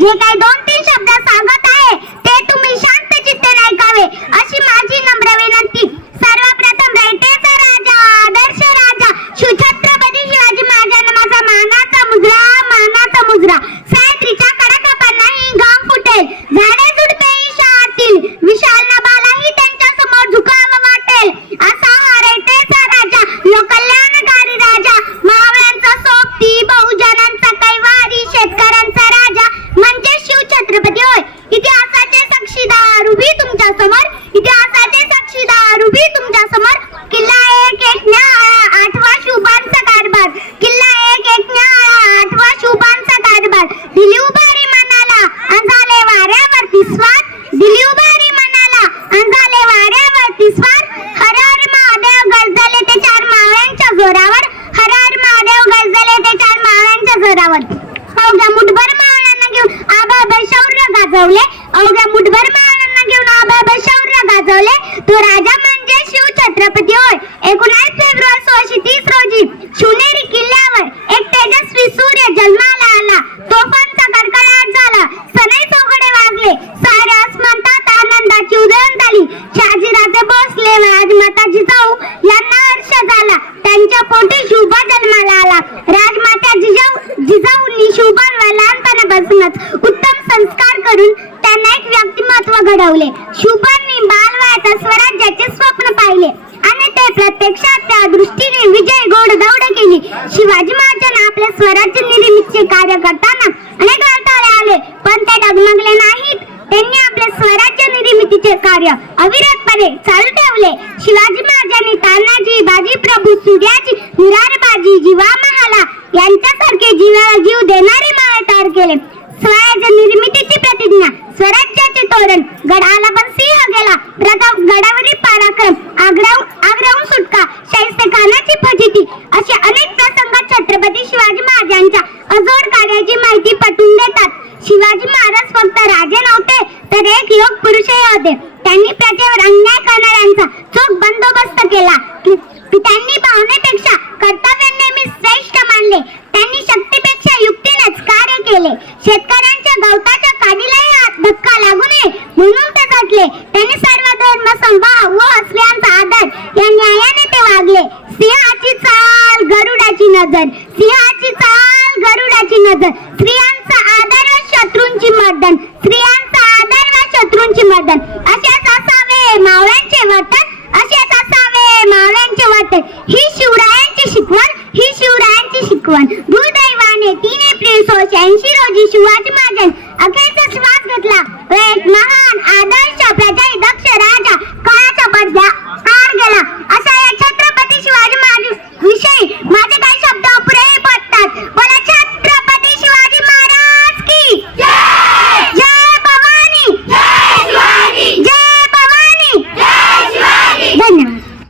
你改动。समोर. इथे असाचे साक्षीदार उभी तुमच्यासमोर. किल्ला एक एक आठवा शुभांचा कारभार. किल्ला एक एक आठवा शुभांचा कारभार. दिली उभारी मनाला अंगाले वाऱ्यावरती स्वाद दिली उभारी मनाला अंगाले वाऱ्यावरती स्वाद हरहर महादेव गजले ते चार मावळ्यांच्या जोरावर. हरहर महादेव गजले ते चार मावळ्यांच्या जोरावर. अवघ्या मुठभर मावळ्यांना घेऊन आबा शौर्य गाजवले. अवघ्या मुठभर मावळ्या घेऊन अभय शौर्य गाजवले. तो राजा म्हणजे शिव छत्रपती होय. एकोणास फेब्रुवारी सोळाशे तीस रोजी शिवनेरी किल्ल्यावर एक तेजस्वी सूर्य जन्माला आला. तोफांचा कडकडाट झाला. सनई चौकडे वाजले सारे आसमान आनंदाची उधळण झाली. शहाजीराजे भोसले राजमाता जिजाऊ यांना हर्ष झाला. त्यांच्या पोटी शिवबा जन्माला आला. राजमाता जिजाऊ जिजाऊंनी शिवबांना लहानपणापासूनच घडवले. शुभांनी बालवयात स्वराज्याचे स्वप्न पाहिले. आणि ते प्रत्यक्षात त्या दृष्टीने विजय गोड दौड केली. शिवाजी महाराजांना आपले स्वराज्य निर्मितीचे कार्य करताना अनेक अडथळे आले पण ते डगमगले नाहीत. त्यांनी आपले स्वराज्य निर्मितीचे कार्य अविरतपणे चालू ठेवले. शिवाजी महाराजांनी तानाजी बाजी प्रभू सूर्याजी निरारबाजी जीवा महाला यांच्यासारखे जीवाला जीव देणारे माळेतार केले. शिवाजी महाराजांच्या अजोड कार्याची माहिती पटवून देतात. शिवाजी महाराज फक्त राजे नव्हते तर एक योग पुरुषही होते. त्यांनी प्रजेवर अन्याय करणाऱ्यांचा चोख बंदोबस्त केला. त्यांनी भावनेपेक्षा कर्तव्य नेहमी श्रेष्ठ मानले. त्यांनी शक्तीपेक्षा युक्तीनेच कार्य केले. शेतकऱ्यांच्या गवताच्या काडीलाही धक्का लागू नये म्हणून ते झटले त्यांनी सर्व धर्म संभाव व स्त्रियांचा आदर या न्यायाने ते वागले सिंहाची चाल गरुडाची नजर. सिंहाची चाल गरुडाची नजर. स्त्रियांचा आदर व शत्रूंची मर्दन. स्त्रियांचा आदर व शत्रूंची मर्दन. असेच असावे मावळ्यांचे वतन. असेच असावे मावळ्यांचे वतन. ही शिवरायांची शिकवण ही शिवरायांची शिकवण. दुर्दैवाने तीन एप्रिल सोळाशे ऐंशी रोजी शिवाजी महाराज